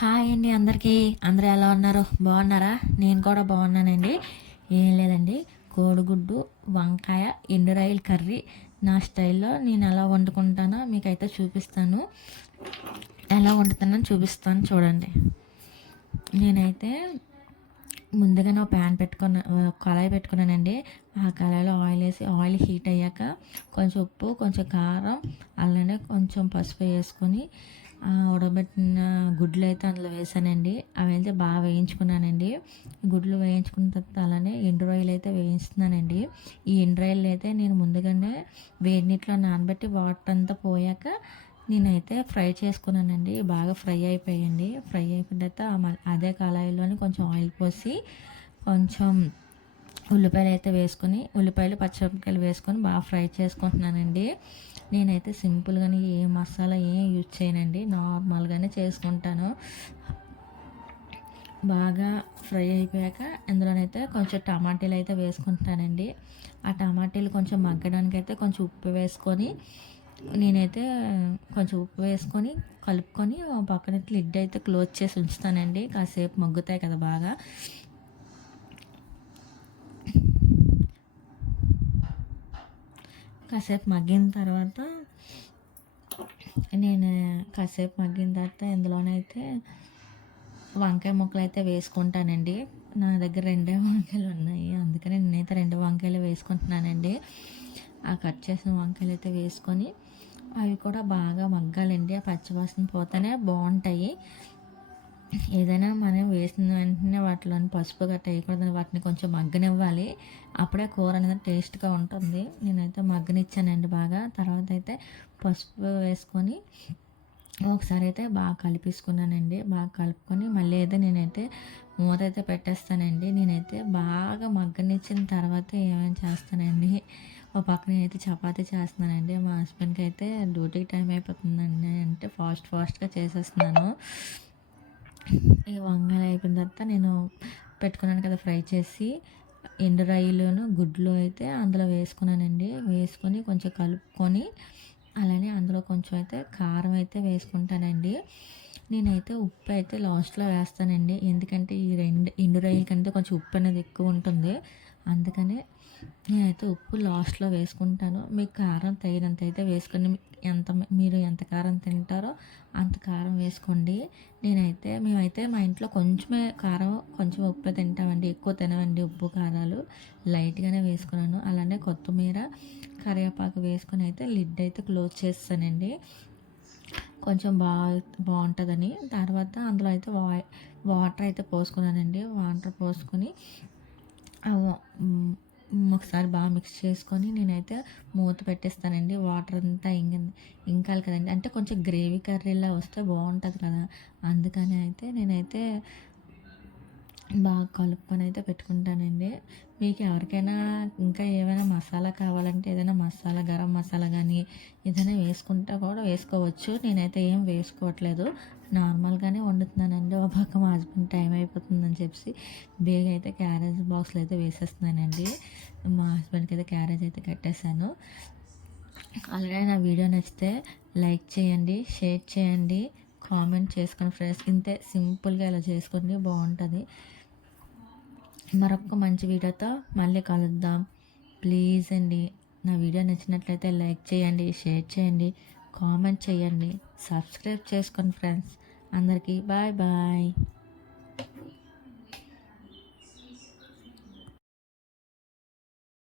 Hi అండి అందరికీ. అందరూ ఎలా ఉన్నారు? బాగున్నారా? నేను కూడా బాగున్నానండి. ఏం లేదండి. కోడిగుడ్డు వంకాయ ఎండురాయిల్ కర్రీ నా స్టైల్లో నేను ఎలా వండుకుంటానో మీకైతే చూపిస్తాను. ఎలా వండుతానో చూపిస్తాను చూడండి. నేనైతే ముందుగా నా ప్యాన్ పెట్టుకున్న కళాయి పెట్టుకున్నానండి. ఆ కళాయిలో ఆయిల్ వేసి ఆయిల్ హీట్ అయ్యాక కొంచెం ఉప్పు కొంచెం కారం అలానే కొంచెం పసుపు వేసుకొని ఉడకబెట్టిన గుడ్లు అయితే అందులో వేసానండి. అవి అయితే బాగా వేయించుకున్నానండి. గుడ్లు వేయించుకున్న తర్వాత అలానే ఎండు రొయ్యలు అయితే వేయిస్తున్నానండి. ఈ ఎండు రొయ్యలు అయితే నేను ముందుగానే వేడి నీటిలో నానబెట్టి వాటర్ అంతా పోయాక నేనైతే ఫ్రై చేసుకున్నానండి. బాగా ఫ్రై అయిపోయాయండి ఫ్రై అయిపోయిన తర్వాత అదే కళాయిలోని కొంచెం ఆయిల్ పోసి కొంచెం ఉల్లిపాయలు అయితే వేసుకొని ఉల్లిపాయలు పచ్చిమిరపకాయలు వేసుకొని బాగా ఫ్రై చేసుకుంటున్నానండి. నేనైతే సింపుల్గానే ఏ మసాలా ఏం యూజ్ చేయనండి. నార్మల్గానే చేసుకుంటాను. బాగా ఫ్రై అయిపోయాక ఇందులోనైతే కొంచెం టమాటీలు అయితే వేసుకుంటానండి ఆ టమాటీలు కొంచెం మగ్గడానికి అయితే కొంచెం ఉప్పు వేసుకొని నేనైతే కొంచెం ఉప్పు వేసుకొని కలుపుకొని పక్కన లిడ్ అయితే క్లోజ్ చేసి ఉంచుతానండి. కాసేపు మగ్గుతాయి కదా బాగా. కాసేపు మగ్గిన తర్వాత నేను కాసేపు మగ్గిన తర్వాత ఇందులోనైతే వంకాయ ముక్కలు అయితే వేసుకుంటానండి. నా దగ్గర రెండే వంకాయలు ఉన్నాయి. అందుకని నేనైతే రెండు వంకాయలు వేసుకుంటున్నానండి. ఆ కట్ చేసిన వంకాయలు అయితే వేసుకొని అవి కూడా బాగా మగ్గాలండి. ఆ పచ్చివాసన పోతేనే బాగుంటాయి. ఏదైనా మనం వేసిన వెంటనే వాటిలో పసుపు గట్ట వేయకూడదు. వాటిని కొంచెం మగ్గనివ్వాలి. అప్పుడే కూర అనేది టేస్ట్గా ఉంటుంది. నేనైతే మగ్గనిచ్చానండి బాగా. తర్వాత అయితే పసుపు వేసుకొని ఒకసారి అయితే బాగా కలిపేసుకున్నానండి. బాగా కలుపుకొని మళ్ళీ అయితే నేనైతే మూత అయితే పెట్టేస్తానండి. నేనైతే బాగా మగ్గనిచ్చిన తర్వాత ఏమేమి చేస్తానండి? ఒక పక్కన అయితే చపాతీ చేస్తున్నానండి. మా హస్బెండ్కి అయితే డ్యూటీకి టైం అయిపోతుందండి. అంటే ఫాస్ట్ ఫాస్ట్గా చేసేస్తున్నాను. ఈ వంకాయలు అయిపోయిన తర్వాత నేను పెట్టుకున్నాను కదా ఫ్రై చేసి ఎండు రాయిలోను గుడ్లు అయితే అందులో వేసుకున్నానండి. వేసుకొని కొంచెం కలుపుకొని అలానే అందులో కొంచెం అయితే కారం అయితే వేసుకుంటానండి. నేనైతే ఉప్పు అయితే లాస్ట్లో వేస్తానండి. ఎందుకంటే ఈ రెండు ఎండు రాయిల కంటే కొంచెం ఉప్పు అనేది ఎక్కువ ఉంటుంది. అందుకనే నేనైతే ఉప్పు లాస్ట్లో వేసుకుంటాను. మీకు కారం తగినంత అయితే వేసుకొని ఎంత మీరు ఎంత కారం తింటారో అంత కారం వేసుకోండి. నేనైతే మేమైతే మా ఇంట్లో కొంచెమే కారం కొంచెం ఉప్పు తింటామండి. ఎక్కువ తినవండి ఉప్పు కారాలు. లైట్గానే వేసుకున్నాను. అలానే కొత్తిమీర కరివేపాకు వేసుకొని అయితే లిడ్ అయితే క్లోజ్ చేస్తానండి. కొంచెం బాగా బాగుంటుందని. తర్వాత అందులో అయితే వా వాటర్ అయితే పోసుకున్నానండి. వాటర్ పోసుకొని ఒకసారి బాగా మిక్స్ చేసుకొని నేనైతే మూత పెట్టేస్తానండి. వాటర్ అంతా ఇంక ఇంకాలి కదండి. అంటే కొంచెం గ్రేవీ కర్రీలా వస్తే బాగుంటుంది కదా. అందుకని అయితే నేనైతే బాగా కలుపుకొని అయితే పెట్టుకుంటానండి. మీకు ఎవరికైనా ఇంకా ఏమైనా మసాలా కావాలంటే ఏదైనా మసాలా గరం మసాలా కానీ ఏదైనా వేసుకుంటే కూడా వేసుకోవచ్చు. నేనైతే ఏం వేసుకోవట్లేదు. నార్మల్గానే వండుతున్నానండి. ఒక పక్క మా హస్బెండ్ టైం అయిపోతుందని చెప్పి బేగ అయితే క్యారేజ్ బాక్స్లో అయితే వేసేస్తున్నానండి. మా హస్బెండ్కి అయితే క్యారేజ్ అయితే కట్టేశాను. అలాగే నా వీడియో నచ్చితే లైక్ చేయండి షేర్ చేయండి కామెంట్ చేసుకొని ఫ్రెండ్స్. ఇంతే సింపుల్గా ఇలా చేసుకోండి బాగుంటుంది. మరొక మంచి వీడియోతో మళ్ళీ కలుద్దాం. ప్లీజ్ అండి నా వీడియో నచ్చినట్లయితే లైక్ చేయండి షేర్ చేయండి కామెంట్ చేయండి సబ్స్క్రైబ్ చేసుకోండి ఫ్రెండ్స్. అందరికీ బాయ్ బాయ్.